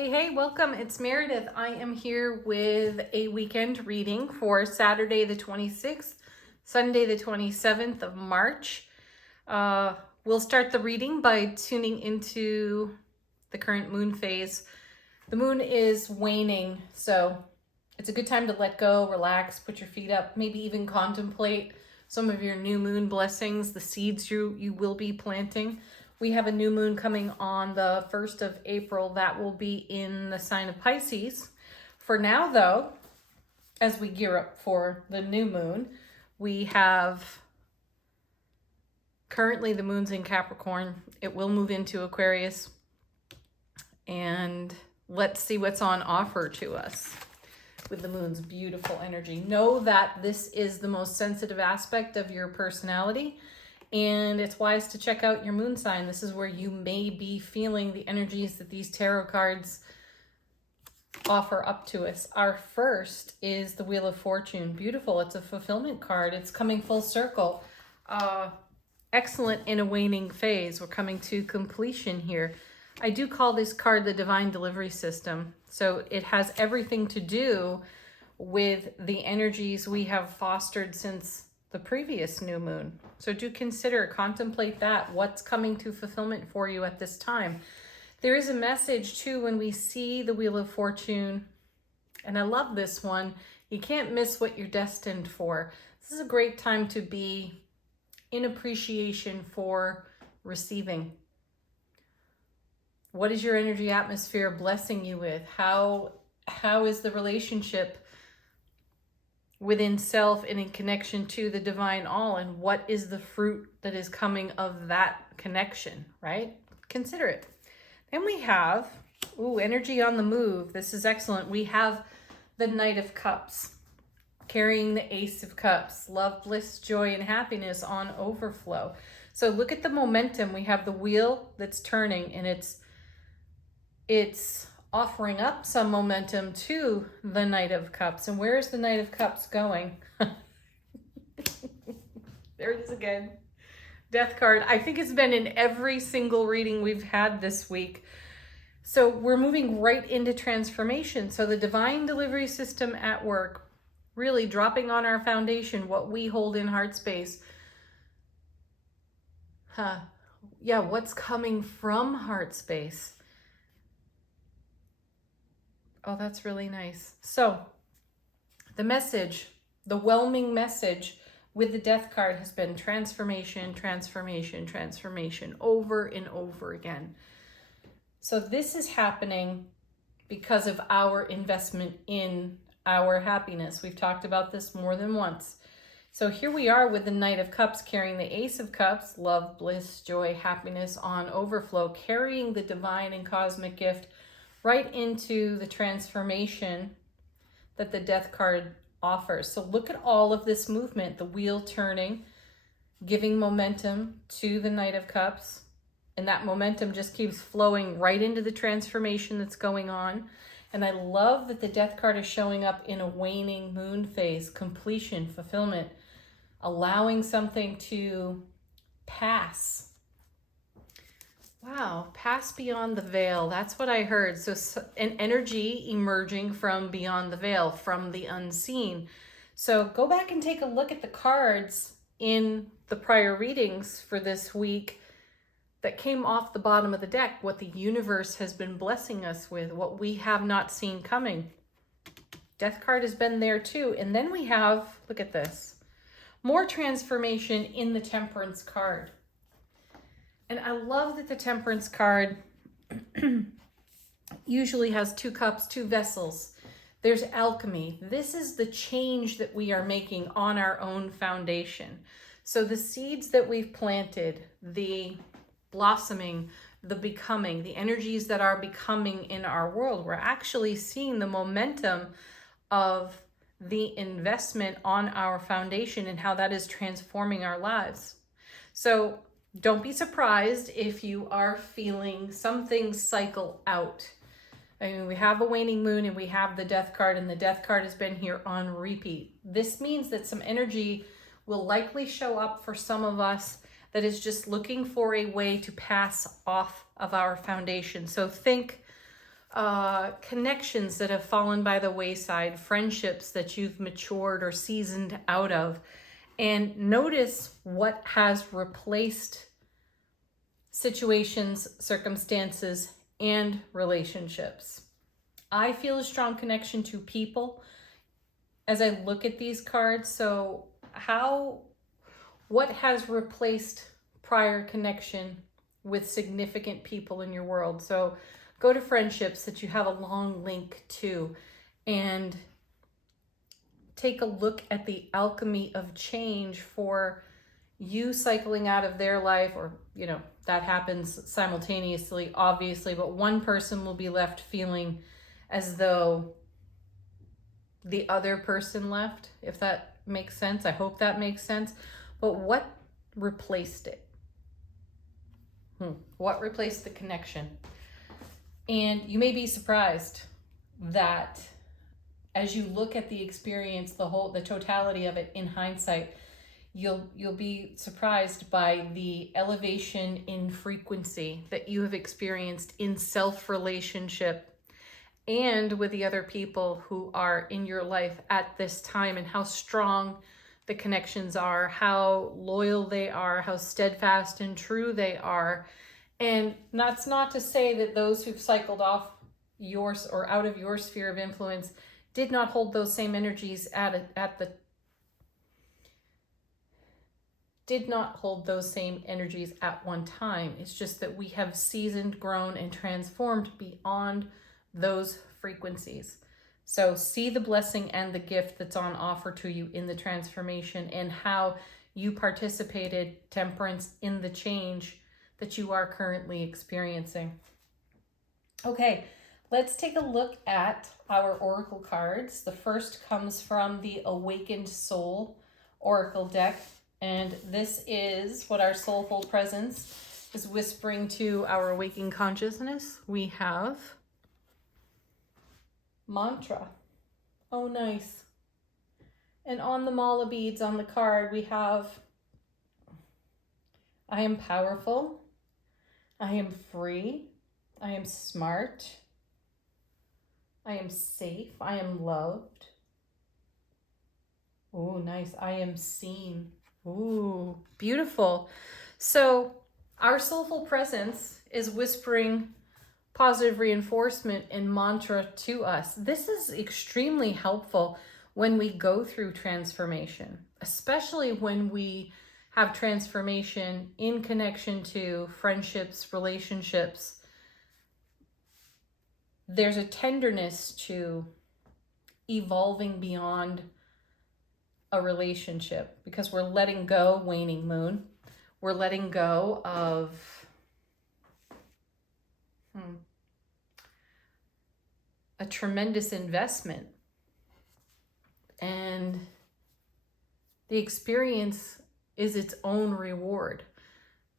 Hey, welcome. It's Meredith. I am here with a weekend reading for Saturday the 26th, Sunday the 27th of March. We'll start the reading by tuning into the current moon phase. The moon is waning, so it's a good time to let go, relax, put your feet up, maybe even contemplate some of your new moon blessings, the seeds you will be planting. We have a new moon coming on the 1st of April that will be in the sign of Pisces. For now, though, as we gear up for the new moon, we have currently the moon's in Capricorn. It will move into Aquarius. And let's see what's on offer to us with the moon's beautiful energy. Know that this is the most sensitive aspect of your personality. And it's wise to check out your moon sign. This is where you may be feeling the energies that these tarot cards offer up to us. Our first is the Wheel of Fortune. Beautiful. It's a fulfillment card. It's coming full circle. Excellent in a waning phase. We're coming to completion here. I do call this card the Divine Delivery System. So it has everything to do with the energies we have fostered since the previous new moon. So do contemplate that. What's coming to fulfillment for you at this time? There is a message too when we see the Wheel of Fortune, and I love this one. You can't miss what you're destined for. This is a great time to be in appreciation for receiving. What is your energy atmosphere blessing you with? How is the relationship within self and in connection to the divine all, and what is the fruit that is coming of that connection, right? Consider it. Then we have, energy on the move. This is excellent. We have the Knight of Cups carrying the Ace of Cups, love, bliss, joy, and happiness on overflow. So look at the momentum. We have the wheel that's turning, and it's offering up some momentum to the Knight of Cups. And where is the Knight of Cups going? There it is again. Death card. I think it's been in every single reading we've had this week. So we're moving right into transformation. So the Divine Delivery System at work, really dropping on our foundation, what we hold in heart space. What's coming from heart space? Oh, that's really nice. So the message, the whelming message with the Death card has been transformation, transformation, transformation over and over again. So this is happening because of our investment in our happiness. We've talked about this more than once. So here we are with the Knight of Cups carrying the Ace of Cups, love, bliss, joy, happiness on overflow, carrying the divine and cosmic gift right into the transformation that the Death card offers. So look at all of this movement, the wheel turning, giving momentum to the Knight of Cups, and that momentum just keeps flowing right into the transformation that's going on. And I love that the Death card is showing up in a waning moon phase, completion, fulfillment, allowing something to pass. Wow, pass beyond the veil. That's what I heard. So an energy emerging from beyond the veil, from the unseen. So go back and take a look at the cards in the prior readings for this week that came off the bottom of the deck, what the universe has been blessing us with, what we have not seen coming. Death card has been there too. And then we have, look at this, more transformation in the Temperance card. And I love that the Temperance card usually has 2 cups, 2 vessels. There's alchemy. This is the change that we are making on our own foundation. So the seeds that we've planted, the blossoming, the becoming, the energies that are becoming in our world, we're actually seeing the momentum of the investment on our foundation and how that is transforming our lives. So don't be surprised if you are feeling some things cycle out. I mean, we have a waning moon and we have the Death card, and the Death card has been here on repeat. This means that some energy will likely show up for some of us that is just looking for a way to pass off of our foundation. So think connections that have fallen by the wayside, friendships that you've matured or seasoned out of, and notice what has replaced situations, circumstances, and relationships. I feel a strong connection to people as I look at these cards. So what has replaced prior connection with significant people in your world? So go to friendships that you have a long link to and take a look at the alchemy of change for you cycling out of their life, or, that happens simultaneously, obviously, but one person will be left feeling as though the other person left, if that makes sense. I hope that makes sense. But what replaced it? What replaced the connection? And you may be surprised that as you look at the experience, the totality of it in hindsight, you'll be surprised by the elevation in frequency that you have experienced in self-relationship and with the other people who are in your life at this time, and how strong the connections are, how loyal they are, how steadfast and true they are. And that's not to say that those who've cycled off yours or out of your sphere of influence did not hold those same energies at one time. It's just that we have seasoned, grown, and transformed beyond those frequencies. So see the blessing and the gift that's on offer to you in the transformation, and how you participated, temperance, in the change that you are currently experiencing. Okay, let's take a look at our oracle cards. The first comes from the Awakened Soul Oracle deck, and this is what our soulful presence is whispering to our awakened consciousness. We have mantra. Oh, nice. And on the mala beads on the card, we have, I am powerful, I am free, I am smart, I am safe, I am loved. Oh, nice. I am seen. Ooh, beautiful. So our soulful presence is whispering positive reinforcement and mantra to us. This is extremely helpful when we go through transformation, especially when we have transformation in connection to friendships, relationships. There's a tenderness to evolving beyond a relationship, because we're letting go, waning moon. We're letting go of a tremendous investment, and the experience is its own reward.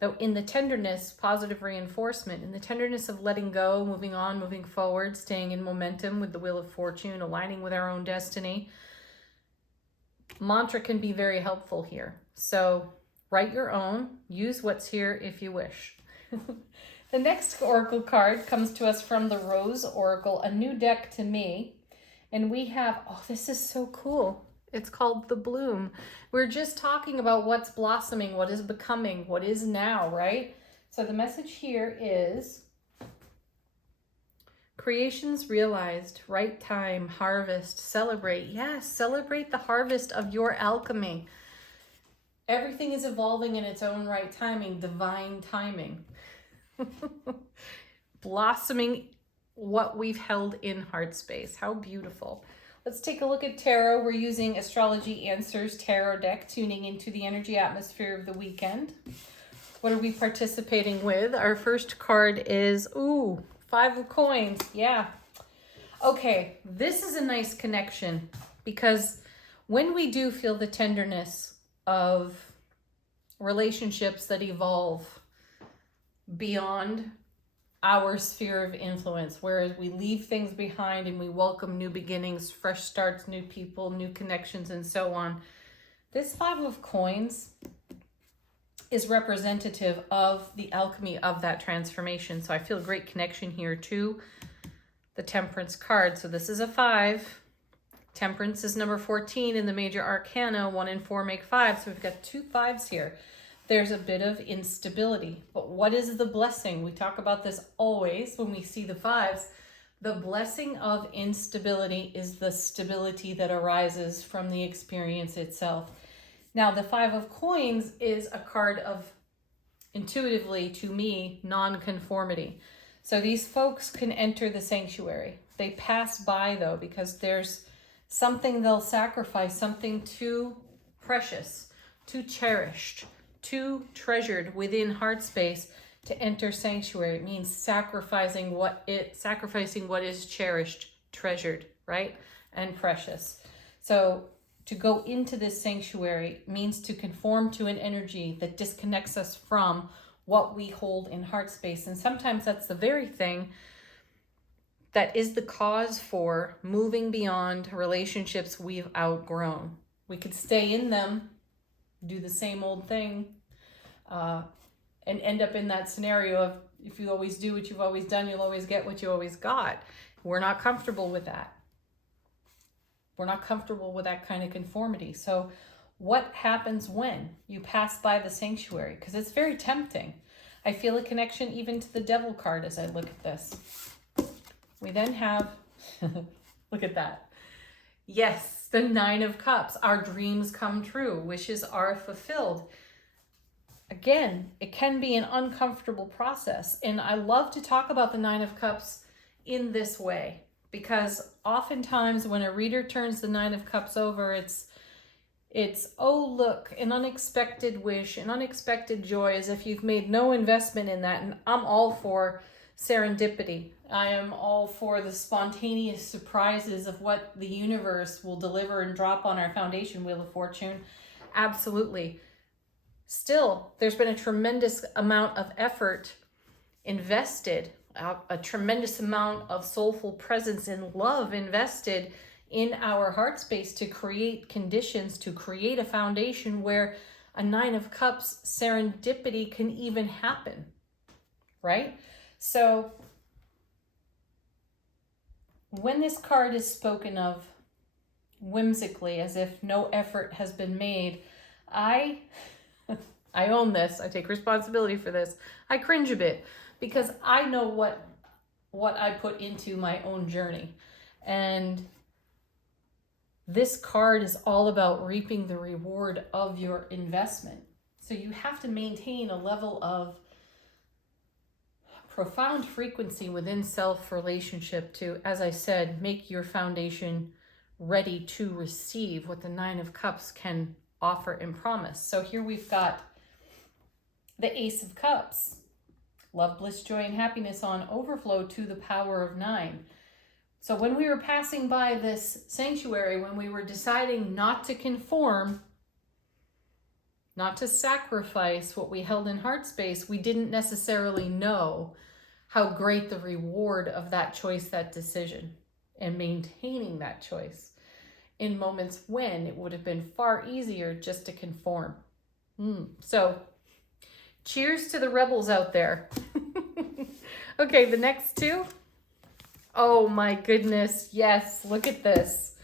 Though in the tenderness, positive reinforcement, in the tenderness of letting go, moving on, moving forward, staying in momentum with the wheel of fortune, aligning with our own destiny, mantra can be very helpful here. So write your own, use what's here if you wish. The next oracle card comes to us from the Rose Oracle, a new deck to me. And we have, oh, this is so cool. It's called The Bloom. We're just talking about what's blossoming, what is becoming, what is now, right? So the message here is creations realized, right time, harvest, celebrate. Yes, celebrate the harvest of your alchemy. Everything is evolving in its own right timing, divine timing. Blossoming what we've held in heart space. How beautiful. Let's take a look at tarot. We're using Astrology Answers Tarot deck, tuning into the energy atmosphere of the weekend. What are we participating with? Our first card is, ooh, 5 of coins. Yeah. Okay, this is a nice connection, because when we do feel the tenderness of relationships that evolve beyond our sphere of influence, whereas we leave things behind and we welcome new beginnings, fresh starts, new people, new connections, and so on. This 5 of coins is representative of the alchemy of that transformation. So I feel a great connection here to the Temperance card. So this is a 5. Temperance is number 14 in the major arcana. 1 and 4 make 5. So we've got 2 5s here. There's a bit of instability. But what is the blessing? We talk about this always when we see the 5s. The blessing of instability is the stability that arises from the experience itself. Now, the 5 of coins is a card of, intuitively to me, non-conformity. So these folks can enter the sanctuary. They pass by though, because there's something they'll sacrifice, something too precious, too cherished, too treasured within heart space to enter sanctuary. It means sacrificing what is cherished, treasured, right? And precious. So to go into this sanctuary means to conform to an energy that disconnects us from what we hold in heart space. And sometimes that's the very thing that is the cause for moving beyond relationships we've outgrown. We could stay in them, do the same old thing, and end up in that scenario of, if you always do what you've always done, you'll always get what you always got. We're not comfortable with that. We're not comfortable with that kind of conformity. So what happens when you pass by the sanctuary? Because it's very tempting. I feel a connection even to the Devil card as I look at this. We then have, look at that. Yes, the 9 of Cups. Our dreams come true. Wishes are fulfilled. Again, it can be an uncomfortable process. And I love to talk about the 9 of Cups in this way, because oftentimes when a reader turns the 9 of Cups over, it's oh look, an unexpected wish, an unexpected joy, as if you've made no investment in that. And I'm all for serendipity. I am all for the spontaneous surprises of what the universe will deliver and drop on our foundation wheel of fortune. Absolutely. Still, there's been a tremendous amount of effort invested, a tremendous amount of soulful presence and love invested in our heart space to create conditions, to create a foundation where a 9 of Cups serendipity can even happen, right? So when this card is spoken of whimsically, as if no effort has been made, I own this. I take responsibility for this. I cringe a bit because I know what I put into my own journey. And this card is all about reaping the reward of your investment. So you have to maintain a level of profound frequency within self-relationship to, as I said, make your foundation ready to receive what the 9 of Cups can offer and promise. So here we've got the Ace of Cups. Love, bliss, joy, and happiness on overflow to the power of 9. So when we were passing by this sanctuary, when we were deciding not to conform, not to sacrifice what we held in heart space, we didn't necessarily know how great the reward of that choice, that decision, and maintaining that choice in moments when it would have been far easier just to conform. So cheers to the rebels out there. Okay, the next 2. Oh my goodness, yes, look at this.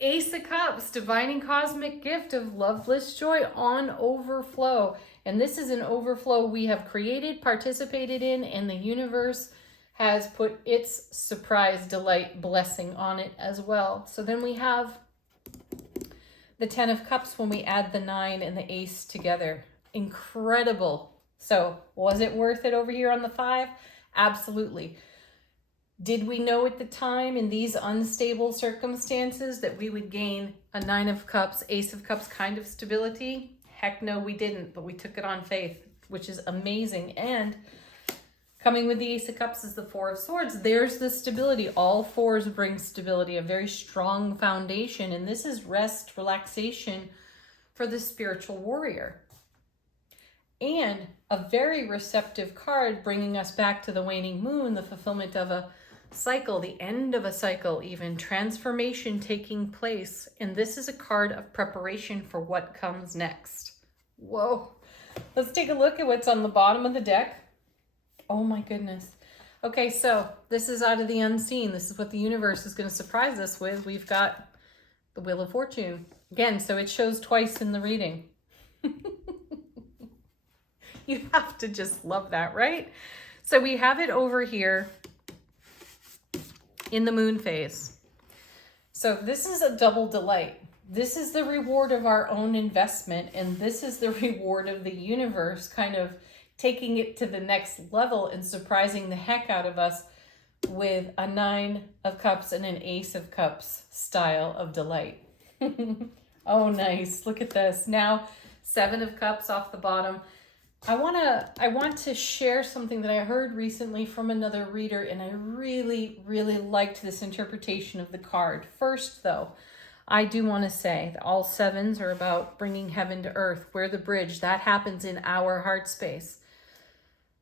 Ace of Cups, divine and cosmic gift of love, bliss, joy on overflow. And this is an overflow we have created, participated in, and the universe has put its surprise, delight, blessing on it as well. So then we have the 10 of Cups when we add the 9 and the Ace together. Incredible. So was it worth it over here on the 5? Absolutely. Did we know at the time in these unstable circumstances that we would gain a 9 of Cups, Ace of Cups kind of stability? Heck no, we didn't, but we took it on faith, which is amazing. And coming with the Ace of Cups is the 4 of Swords. There's the stability. All 4s bring stability, a very strong foundation. And this is rest, relaxation for the spiritual warrior. And a very receptive card bringing us back to the waning moon, the fulfillment of a cycle, the end of a cycle, even transformation taking place. And this is a card of preparation for what comes next. Whoa. Let's take a look at what's on the bottom of the deck. Oh my goodness. Okay, so this is out of the unseen. This is what the universe is going to surprise us with. We've got the Wheel of Fortune. Again, so it shows twice in the reading. You have to just love that, right? So we have it over here in the moon phase. So this is a double delight. This is the reward of our own investment, and this is the reward of the universe kind of taking it to the next level and surprising the heck out of us with a 9 of Cups and an Ace of Cups style of delight. Oh, nice. Look at this. Now, 7 of Cups off the bottom. I want to share something that I heard recently from another reader, and I really, really liked this interpretation of the card. First, though, I do want to say that all 7s are about bringing heaven to earth. We're the bridge. That happens in our heart space.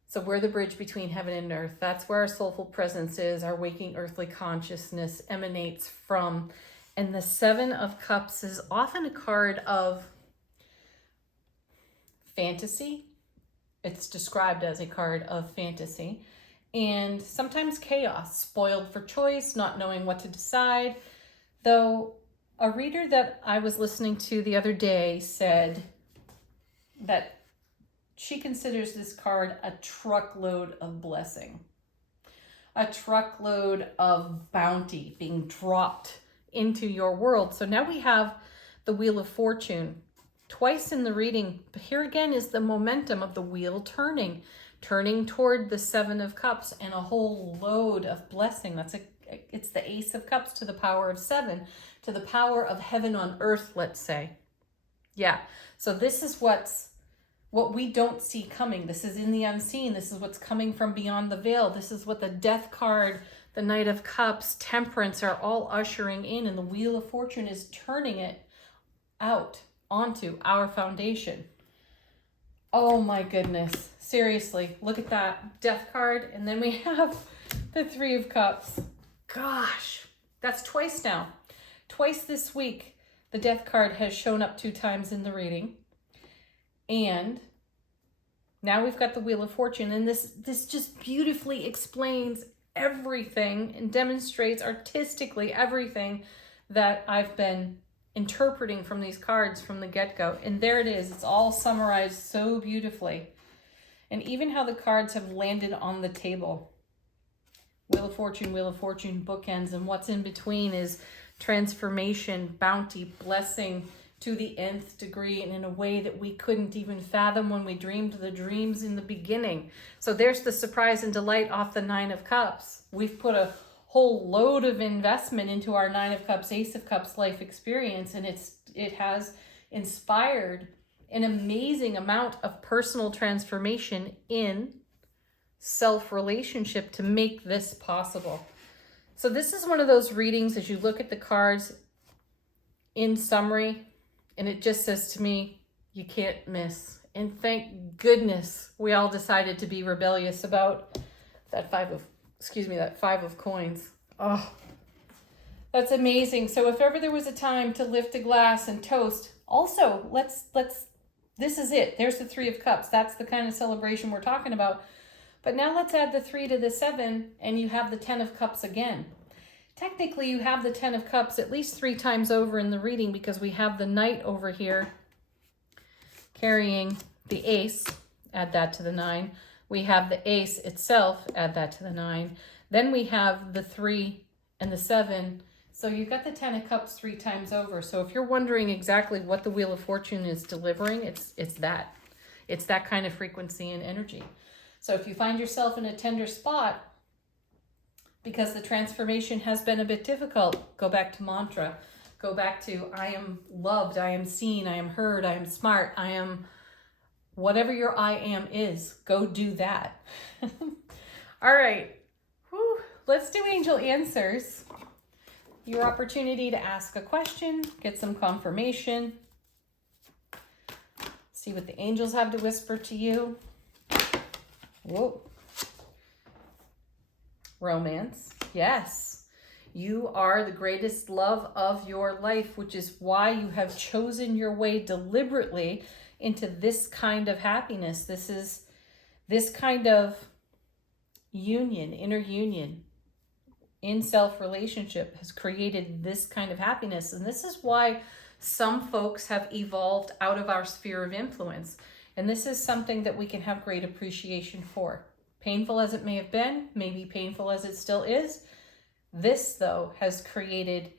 So we're the bridge between heaven and earth. That's where our soulful presence is. Our waking earthly consciousness emanates from. And the 7 of Cups is often a card of fantasy. It's described as a card of fantasy. And sometimes chaos, spoiled for choice, not knowing what to decide. Though a reader that I was listening to the other day said that she considers this card a truckload of blessing, a truckload of bounty being dropped into your world. So now we have the Wheel of Fortune twice in the reading, but here again is the momentum of the wheel turning toward the 7 of Cups and a whole load of blessing. It's the Ace of Cups to the power of 7, to the power of heaven on earth, let's say. Yeah, so this is what we don't see coming. This is in the unseen. This is what's coming from beyond the veil. This is what the Death card, the Knight of Cups, Temperance are all ushering in, and the Wheel of Fortune is turning it out onto our foundation. Oh my goodness. Seriously, look at that Death card, and then we have the 3 of Cups. Gosh, that's twice now. Twice this week, the Death card has shown up 2 times in the reading. And now we've got the Wheel of Fortune, and this just beautifully explains everything and demonstrates artistically everything that I've been interpreting from these cards from the get-go. And there it is. It's all summarized so beautifully. And even how the cards have landed on the table. Wheel of Fortune, bookends, and what's in between is transformation, bounty, blessing to the nth degree, and in a way that we couldn't even fathom when we dreamed the dreams in the beginning. So there's the surprise and delight off the 9 of Cups. We've put a whole load of investment into our 9 of Cups, Ace of Cups life experience, and it has inspired an amazing amount of personal transformation in self-relationship to make this possible. So this is one of those readings, as you look at the cards in summary, and it just says to me, you can't miss. And thank goodness we all decided to be rebellious about that 5 of coins. Oh, that's amazing. So if ever there was a time to lift a glass and toast, also this is it. There's the 3 of Cups. That's the kind of celebration we're talking about. But now let's add the 3 to the 7, and you have the 10 of Cups again. Technically, you have the 10 of Cups at least 3 times over in the reading, because we have the Knight over here carrying the Ace. Add that to the 9. We have the Ace itself. Add that to the 9. Then we have the 3 and the 7. So you've got the 10 of Cups 3 times over. So if you're wondering exactly what the Wheel of Fortune is delivering, it's that. It's that kind of frequency and energy. So if you find yourself in a tender spot because the transformation has been a bit difficult, go back to mantra. Go back to, I am loved, I am seen, I am heard, I am smart, I am whatever your I am is. Go do that. All right. Whew. Let's do angel answers. Your opportunity to ask a question, get some confirmation, see what the angels have to whisper to you. Whoa. Romance. Yes. You are the greatest love of your life, which is why you have chosen your way deliberately into this kind of happiness. This kind of union, inner union, in self relationship has created this kind of happiness. And this is why some folks have evolved out of our sphere of influence. And this is something that we can have great appreciation for. Painful as it may have been, maybe painful as it still is, this though has created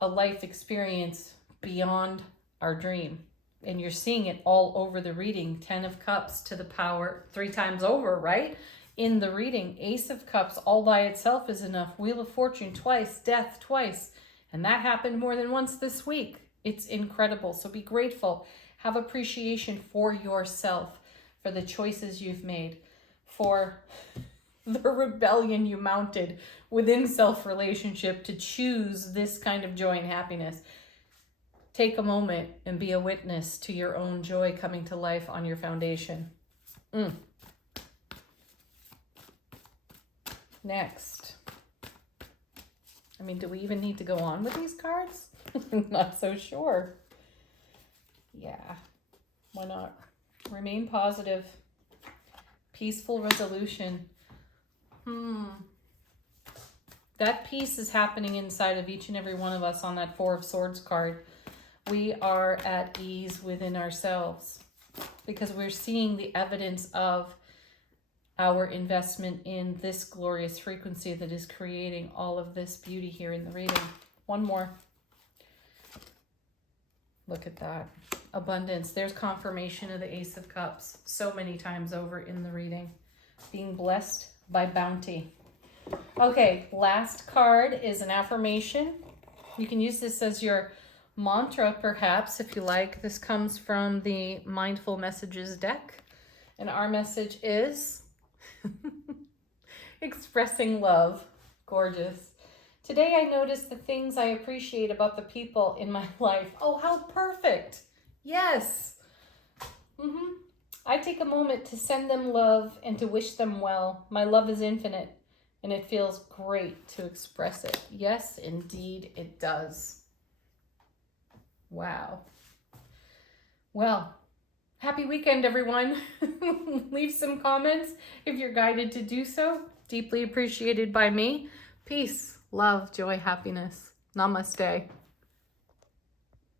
a life experience beyond our dream. And you're seeing it all over the reading. 10 of Cups to the power 3 times over, right? In the reading, Ace of Cups all by itself is enough. Wheel of Fortune twice, Death twice. And that happened more than once this week. It's incredible. So be grateful. Have appreciation for yourself, for the choices you've made, for the rebellion you mounted within self-relationship to choose this kind of joy and happiness. Take a moment and be a witness to your own joy coming to life on your foundation. Next. I mean, do we even need to go on with these cards? Not so sure. Yeah, why not? Remain positive. Peaceful resolution. That peace is happening inside of each and every one of us on that 4 of Swords card. We are at ease within ourselves because we're seeing the evidence of our investment in this glorious frequency that is creating all of this beauty here in the reading. One more. Look at that. Abundance. There's confirmation of the Ace of Cups so many times over in the reading. Being blessed by bounty. Okay, last card is an affirmation. You can use this as your mantra, perhaps, if you like. This comes from the Mindful Messages deck. And our message is expressing love. Gorgeous. Today I noticed the things I appreciate about the people in my life. Oh, how perfect. Yes. I take a moment to send them love and to wish them well. My love is infinite and it feels great to express it. Yes, indeed it does. Wow. Well, happy weekend, everyone. Leave some comments if you're guided to do so. Deeply appreciated by me. Peace, love, joy, happiness. Namaste.